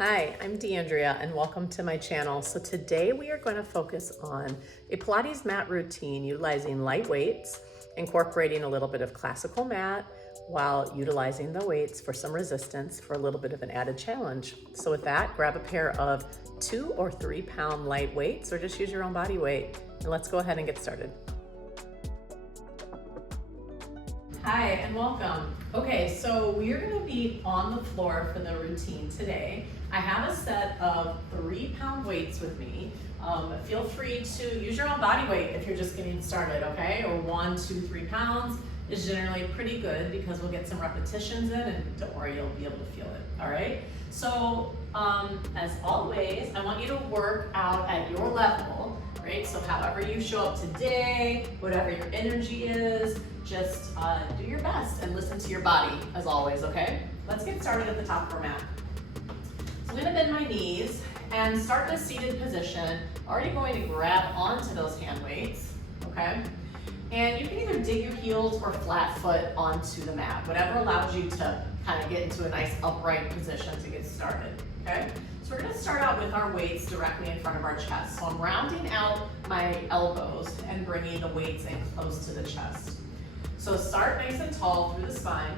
Hi, I'm Deanndria and welcome to my channel. So today we are going to focus on a Pilates mat routine utilizing light weights, incorporating a little bit of classical mat while utilizing the weights for some resistance for a little bit of an added challenge. So with that, grab a pair of 2 or 3 pound light weights or just use your own body weight. And let's go ahead and get started. Hi and welcome. Okay, so we're going to be on the floor for the routine today. I have a set of 3 pound weights with me. Feel free to use your own body weight if you're just getting started, okay? Or 1, 2, 3 pounds is generally pretty good because we'll get some repetitions in and don't worry, you'll be able to feel it, all right? So as always, I want you to work out at your level, right? So however you show up today, whatever your energy is, just do your best and listen to your body as always, okay? Let's get started at the top of our mat. So I'm gonna bend my knees and start in a seated position. Already going to grab onto those hand weights, okay? And you can either dig your heels or flat foot onto the mat, whatever allows you to kind of get into a nice upright position to get started, okay? So we're gonna start out with our weights directly in front of our chest. So I'm rounding out my elbows and bringing the weights in close to the chest. So start nice and tall through the spine,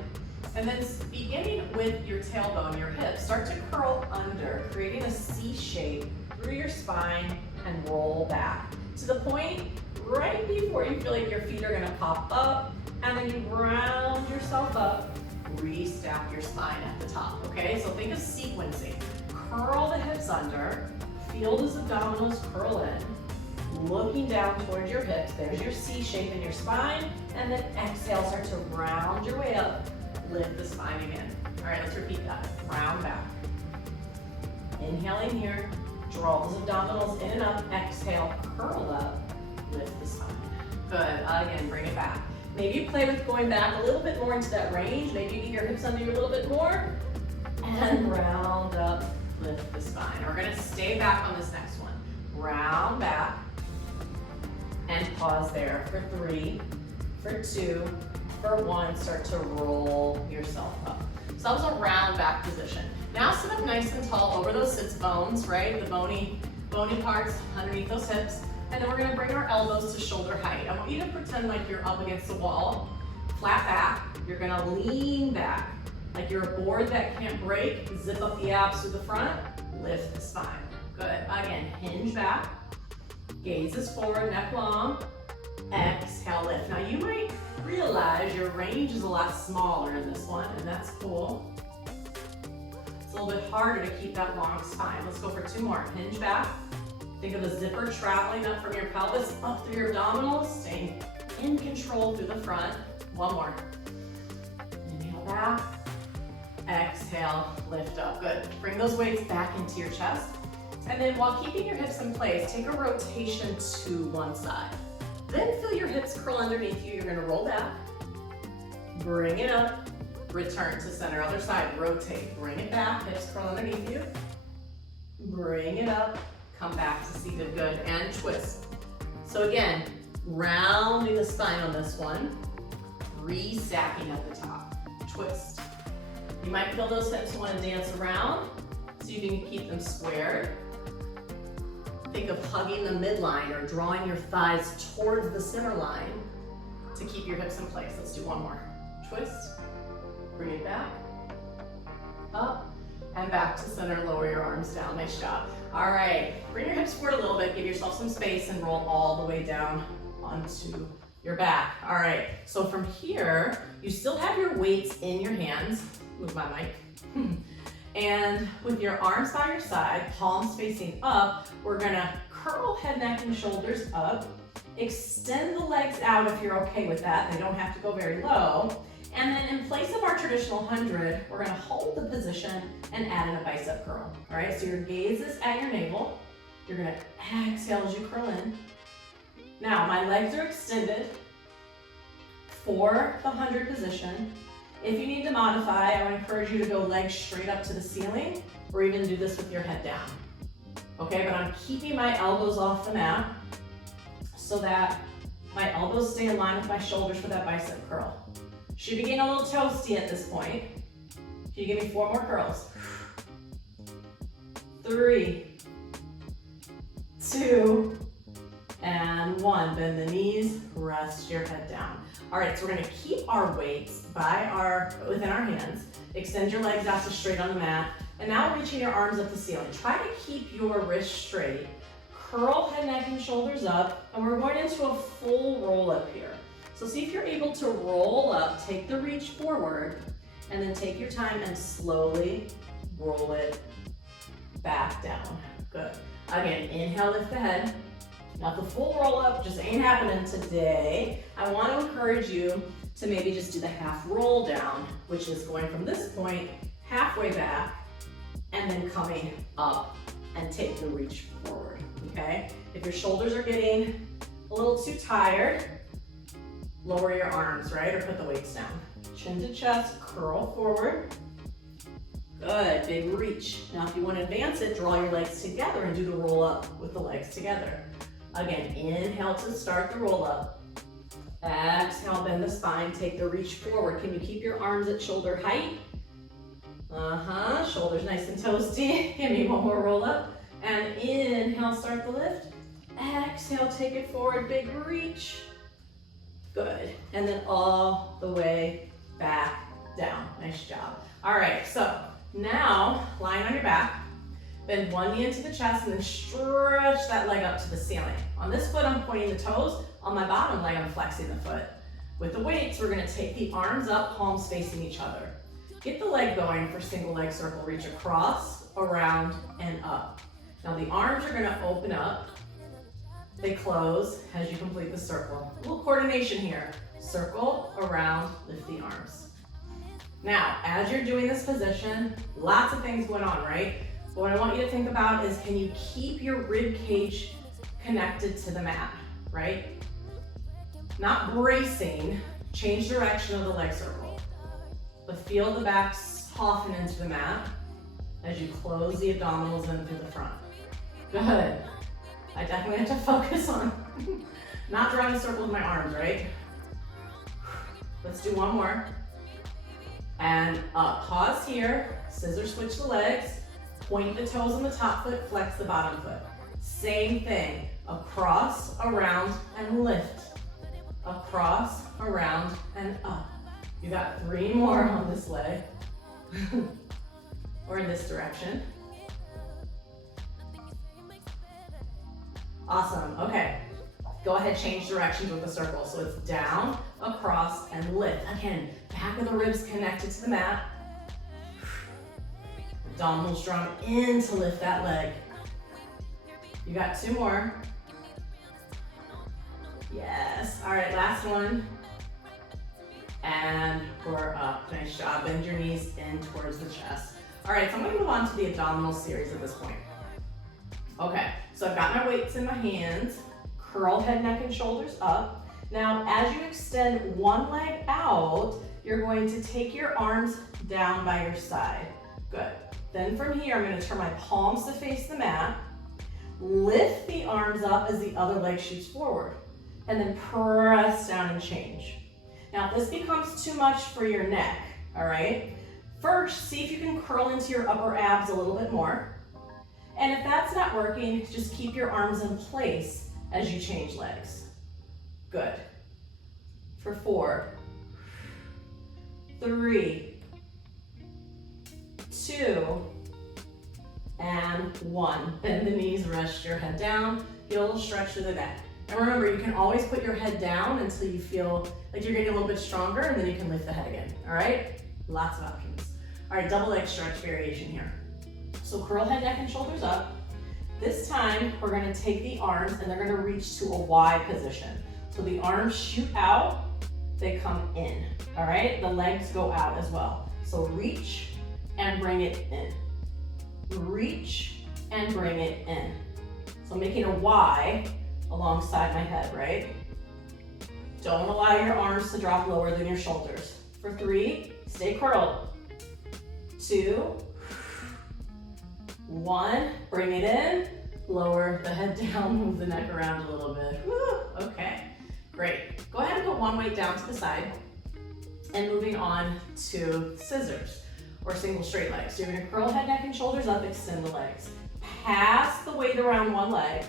and then beginning with your tailbone, your hips, start to curl under, creating a C shape through your spine and roll back to the point right before you feel like your feet are gonna pop up, and then you round yourself up, re-stack your spine at the top, okay? So think of sequencing. Curl the hips under, feel those abdominals curl in, looking down towards your hips. There's your C shape in your spine, and then exhale, start to round your way up, lift the spine again. All right, let's repeat that. Round back. Inhaling here, draw those abdominals in and up, exhale, curl up, lift the spine. Good, again, bring it back. Maybe you play with going back a little bit more into that range. Maybe you get your hips under you a little bit more, and round up, lift the spine. We're gonna stay back on this next one. Round back, and pause there for 3, for 2, for 1. Start to roll yourself up. So that was a round back position. Now sit up nice and tall over those sits bones, right? The bony parts underneath those hips. And then we're gonna bring our elbows to shoulder height. I want you to pretend like you're up against the wall, flat back. You're gonna lean back like you're a board that can't break. Zip up the abs through the front, lift the spine. Good, again, hinge back. Gaze is forward, neck long. Exhale, lift. Now you might realize your range is a lot smaller in this one, and that's cool. It's a little bit harder to keep that long spine. Let's go for 2 more. Hinge back. Think of the zipper traveling up from your pelvis, up through your abdominals, staying in control through the front. 1 more. Inhale back. Exhale, lift up. Good. Bring those weights back into your chest. And then while keeping your hips in place, take a rotation to one side. Then feel your hips curl underneath you. You're gonna roll back, bring it up, return to center. Other side, rotate, bring it back, hips curl underneath you, bring it up, come back to seated, good, and twist. So again, rounding the spine on this one, re-stacking at the top, twist. You might feel those hips wanna dance around, so you can keep them squared. Think of hugging the midline or drawing your thighs towards the center line to keep your hips in place. Let's do 1 more. Twist, bring it back, up, and back to center. Lower your arms down. Nice job. All right, bring your hips forward a little bit. Give yourself some space and roll all the way down onto your back. All right, so from here, you still have your weights in your hands. Move my mic. And with your arms by your side, palms facing up, we're gonna curl head, neck, and shoulders up. Extend the legs out if you're okay with that. They don't have to go very low. And then in place of our traditional 100, we're gonna hold the position and add in a bicep curl. All right, so your gaze is at your navel. You're gonna exhale as you curl in. Now, my legs are extended for the 100 position. If you need to modify, I would encourage you to go legs straight up to the ceiling, or even do this with your head down. Okay, but I'm keeping my elbows off the mat so that my elbows stay in line with my shoulders for that bicep curl. Should be getting a little toasty at this point. Can you give me 4 more curls? 3, 2, and 1. Bend the knees, rest your head down. All right, so we're gonna keep our weights within our hands. Extend your legs out to straight on the mat. And now reaching your arms up to the ceiling. Try to keep your wrists straight. Curl head, neck, and shoulders up. And we're going into a full roll up here. So see if you're able to roll up, take the reach forward, and then take your time and slowly roll it back down. Good. Again, inhale, lift the head. Now the full roll up just ain't happening today. I want to encourage you to maybe just do the half roll down, which is going from this point halfway back and then coming up and take the reach forward, okay? If your shoulders are getting a little too tired, lower your arms, right? Or put the weights down. Chin to chest, curl forward. Good, big reach. Now if you want to advance it, draw your legs together and do the roll up with the legs together. Again, inhale to start the roll up. Exhale, bend the spine, take the reach forward. Can you keep your arms at shoulder height? Shoulders nice and toasty. Give me one more roll up. And inhale, start the lift. Exhale, take it forward, big reach. Good. And then all the way back down. Nice job. All right, so now lying on your back, bend one knee into the chest and then stretch that leg up to the ceiling. On this foot, I'm pointing the toes. On my bottom leg, I'm flexing the foot. With the weights, we're gonna take the arms up, palms facing each other. Get the leg going for single leg circle. Reach across, around, and up. Now the arms are gonna open up. They close as you complete the circle. A little coordination here. Circle, around, lift the arms. Now, as you're doing this position, lots of things going on, right? But what I want you to think about is, can you keep your rib cage connected to the mat, right? Not bracing, change direction of the leg circle. But feel the back soften into the mat as you close the abdominals in through the front. Good. I definitely have to focus on not drawing a circle with my arms, right? Let's do one more. And up, pause here, scissor switch the legs, point the toes on the top foot, flex the bottom foot. Same thing, across, around, and lift. Across, around, and up. You got 3 more on this leg, or in this direction. Awesome, okay. Go ahead, change directions with the circle. So it's down, across, and lift. Again, back of the ribs connected to the mat. Abdominals drawn in to lift that leg. You got 2 more. Yes, all right, last one. And we're up, nice job. Bend your knees in towards the chest. All right, so I'm gonna move on to the abdominal series at this point. Okay, so I've got my weights in my hands, curl head, neck, and shoulders up. Now, as you extend one leg out, you're going to take your arms down by your side. Good. Then from here, I'm gonna turn my palms to face the mat, lift the arms up as the other leg shoots forward, and then press down and change. Now, if this becomes too much for your neck, all right, first, see if you can curl into your upper abs a little bit more. And if that's not working, just keep your arms in place as you change legs. Good. For 4, 3, 2, and 1. Bend the knees, rest your head down. Get a little stretch through the neck. And remember, you can always put your head down until you feel like you're getting a little bit stronger, and then you can lift the head again, all right? Lots of options. All right, double leg stretch variation here. So curl head, neck, and shoulders up. This time, we're gonna take the arms and they're gonna reach to a Y position. So the arms shoot out, they come in, all right? The legs go out as well. So reach and bring it in. Reach and bring it in. So making a Y alongside my head, right? Don't allow your arms to drop lower than your shoulders. For 3, stay curled. 2, 1, bring it in, lower the head down, move the neck around a little bit. Woo, okay, great. Go ahead and put one weight down to the side and moving on to scissors or single straight legs. So you're gonna curl head, neck, and shoulders up, extend the legs. pass the weight around one leg,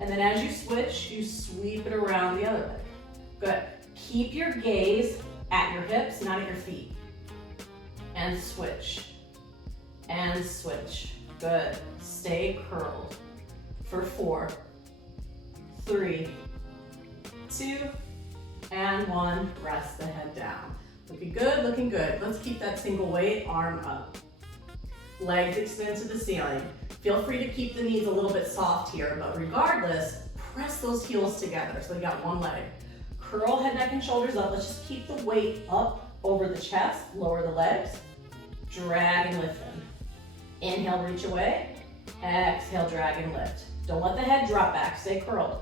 and then as you switch, you sweep it around the other leg. Good. Keep your gaze at your hips, not at your feet. And switch. And switch. Good. Stay curled for 4, 3, 2, and 1. Rest the head down. Looking good, looking good. Let's keep that single weight, arm up. Legs extend to the ceiling. Feel free to keep the knees a little bit soft here, but regardless, press those heels together. So we got one leg. Curl head, neck, and shoulders up. Let's just keep the weight up over the chest. Lower the legs. Drag and lift them. Inhale, reach away. Exhale, drag and lift. Don't let the head drop back. Stay curled.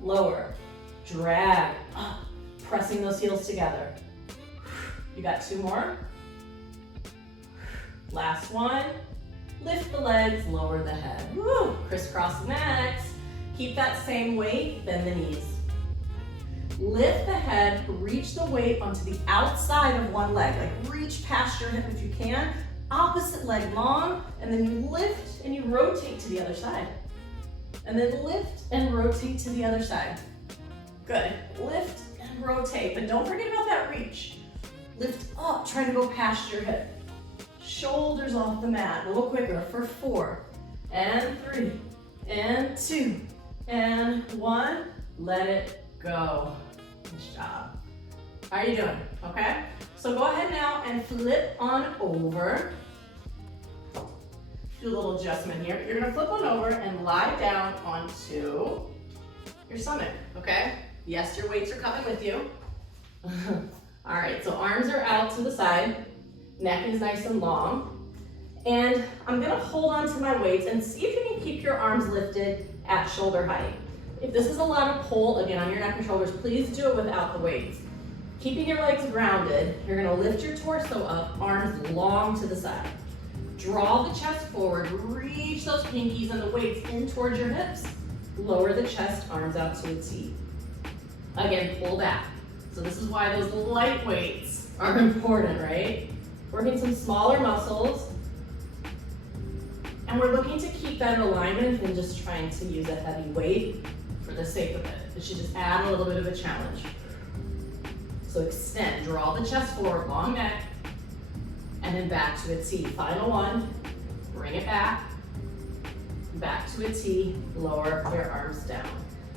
Lower. Drag. Up. Pressing those heels together. You got 2 more. Last one. Lift the legs, lower the head. Woo! Crisscross the necks. Keep that same weight, bend the knees. Lift the head, reach the weight onto the outside of one leg. Like reach past your hip if you can. Opposite leg long, and then you lift and you rotate to the other side. And then lift and rotate to the other side. Good. Lift and rotate, but don't forget about that reach. Lift up, trying to go past your hip. Shoulders off the mat, a little quicker for 4, and 3, and 2, and 1. Let it go. Nice job. How are you doing? Okay? So go ahead now and flip on over. Do a little adjustment here. You're gonna flip on over and lie down onto your stomach, okay? Yes, your weights are coming with you. All right, so arms are out to the side. Neck is nice and long. And I'm gonna hold on to my weights and see if you can keep your arms lifted at shoulder height. If this is a lot of pull, again, on your neck and shoulders, please do it without the weights. Keeping your legs grounded, you're gonna lift your torso up, arms long to the side. Draw the chest forward, reach those pinkies and the weights in towards your hips. Lower the chest, arms out to a T. Again, pull back. So this is why those light weights are important, right? Working some smaller muscles. And we're looking to keep that alignment and just trying to use a heavy weight for the sake of it. It should just add a little bit of a challenge. So extend, draw the chest forward, long neck, and then back to a T. Final one, bring it back to a T, lower your arms down.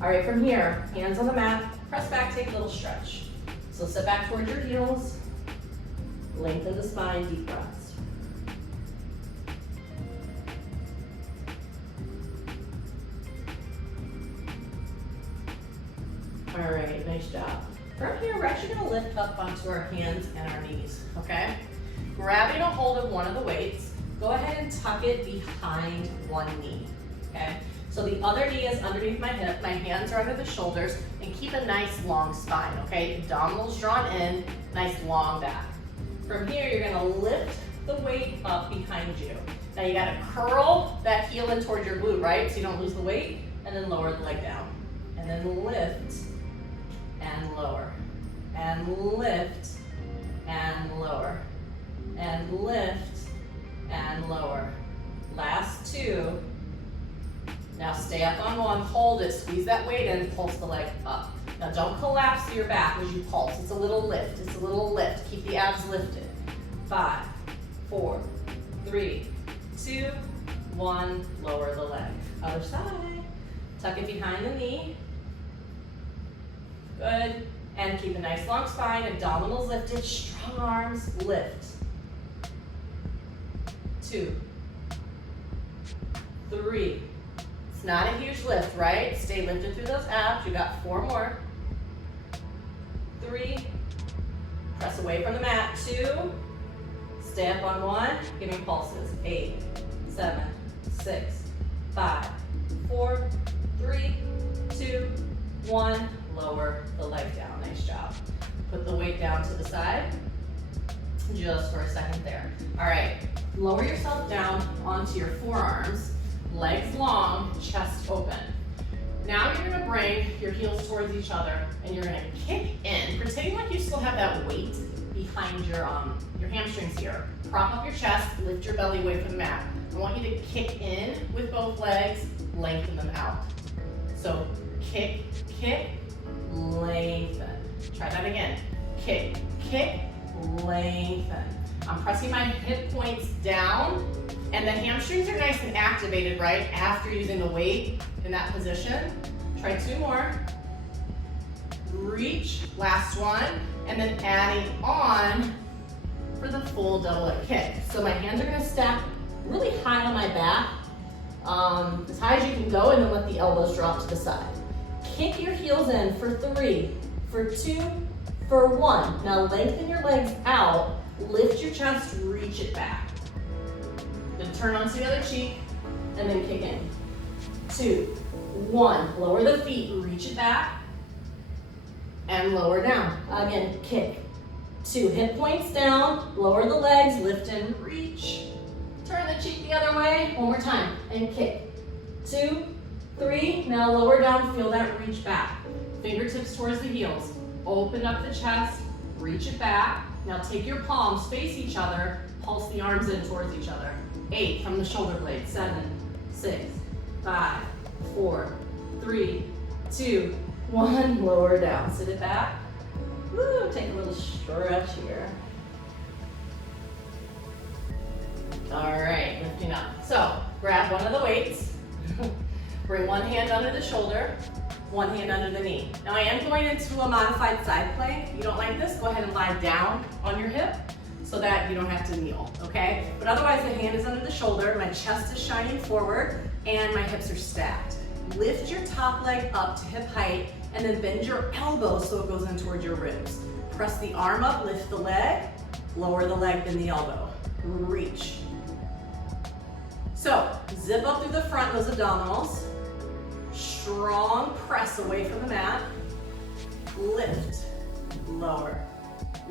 All right, from here, hands on the mat, press back, take a little stretch. So sit back towards your heels, lengthen the spine, deep breaths. All right, nice job. From here, we're actually gonna lift up onto our hands and our knees, okay? Grabbing a hold of one of the weights, go ahead and tuck it behind one knee, okay? So the other knee is underneath my hip, my hands are under the shoulders, and keep a nice long spine, okay? Abdominals drawn in, nice long back. From here, you're gonna lift the weight up behind you. Now you gotta curl that heel in towards your glute, right? So you don't lose the weight, and then lower the leg down. And then lift and lower, and lift and lower, and lift and lower. Last 2. Now stay up on one, hold it, squeeze that weight in, pulse the leg up. Now don't collapse your back as you pulse. It's a little lift, it's a little lift. Keep the abs lifted. 5, 4, 3, 2, 1. Lower the leg. Other side. Tuck it behind the knee. Good. And keep a nice long spine, abdominals lifted, strong arms, lift. 2, 3. It's not a huge lift, right? Stay lifted through those abs. You got 4 more. 3. Press away from the mat. 2. Stay up on 1. Give me pulses. 8, 7, 6, 5, 4, 3, 2, 1. Lower the leg down. Nice job. Put the weight down to the side. Just for a second there. All right. Lower yourself down onto your forearms. Legs long, chest open. Now you're gonna bring your heels towards each other and you're gonna kick in, pretending like you still have that weight behind behind your hamstrings here. Prop up your chest, lift your belly away from the mat. I want you to kick in with both legs, lengthen them out. So kick, kick, lengthen. Try that again. Kick, kick, lengthen. I'm pressing my hip points down, and the hamstrings are nice and activated, right, after using the weight in that position. Try 2 more. Reach, last one, and then adding on for the full double leg kick. So my hands are gonna stack really high on my back, as high as you can go, and then let the elbows drop to the side. Kick your heels in for 3, for 2, for 1. Now lengthen your legs out, lift your chest, reach it back. Then turn onto the other cheek, and then kick in. 2, 1, lower the feet, reach it back, and lower down. Again, kick. 2, hip points down, lower the legs, lift and reach. Turn the cheek the other way, one more time, and kick. 2, 3, now lower down, feel that reach back. Fingertips towards the heels. Open up the chest, reach it back. Now take your palms, face each other, pulse the arms in towards each other. 8 from the shoulder blades, 7, 6, 5, 4, 3, 2, 1, lower down. Sit it back. Woo, take a little stretch here. All right, lifting up. So grab one of the weights. Bring one hand under the shoulder, one hand under the knee. Now I am going into a modified side plank. If you don't like this, go ahead and lie down on your hip so that you don't have to kneel, okay? But otherwise the hand is under the shoulder, my chest is shining forward, and my hips are stacked. Lift your top leg up to hip height, and then bend your elbow so it goes in towards your ribs. Press the arm up, lift the leg, lower the leg, bend the elbow. Reach. So, zip up through the front, those abdominals. Strong press away from the mat. Lift, lower,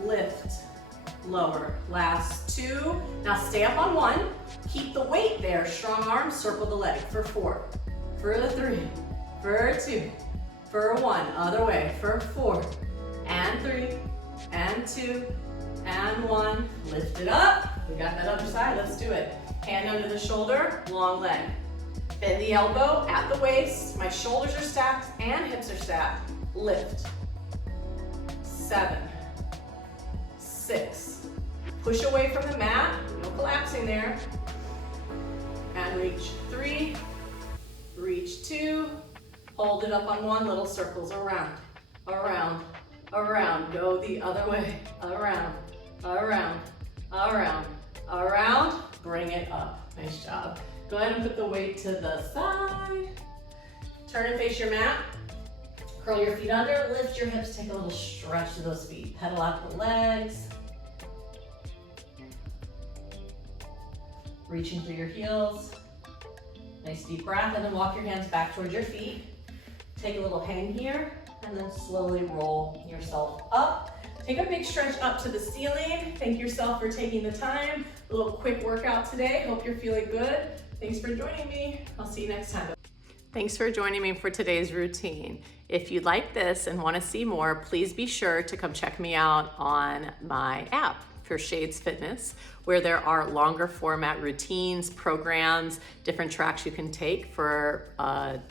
lift, lower. Last 2. Now stay up on 1. Keep the weight there. Strong arms, circle the leg for 4, for the 3, for 2, for 1, other way, for 4, and 3, and 2, and 1. Lift it up. We got that other side, let's do it. Hand under the shoulder, long leg. Bend the elbow at the waist. My shoulders are stacked and hips are stacked. Lift. 7, 6. Push away from the mat, no collapsing there. And reach 3, reach 2. Hold it up on 1, little circles around, around, around. Go the other way, around, around, around, around. Bring it up, nice job. Go ahead and put the weight to the side. Turn and face your mat. Curl your feet under, lift your hips, take a little stretch to those feet. Pedal out the legs. Reaching through your heels. Nice deep breath, and then walk your hands back towards your feet. Take a little hang here, and then slowly roll yourself up. Take a big stretch up to the ceiling. Thank yourself for taking the time. A little quick workout today. Hope you're feeling good. Thanks for joining me. I'll see you next time. Thanks for joining me for today's routine. If you like this and want to see more, please be sure to come check me out on my app for Shades Fitness, where there are longer format routines, programs, different tracks you can take for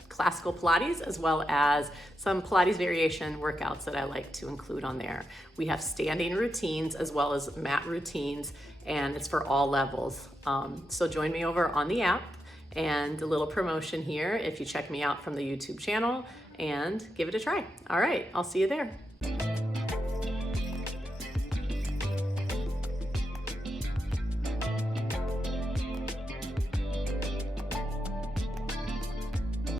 classical Pilates, as well as some Pilates variation workouts that I like to include on there. We have standing routines as well as mat routines, and it's for all levels. So join me over on the app, and a little promotion here if you check me out from the YouTube channel and give it a try. All right, I'll see you there.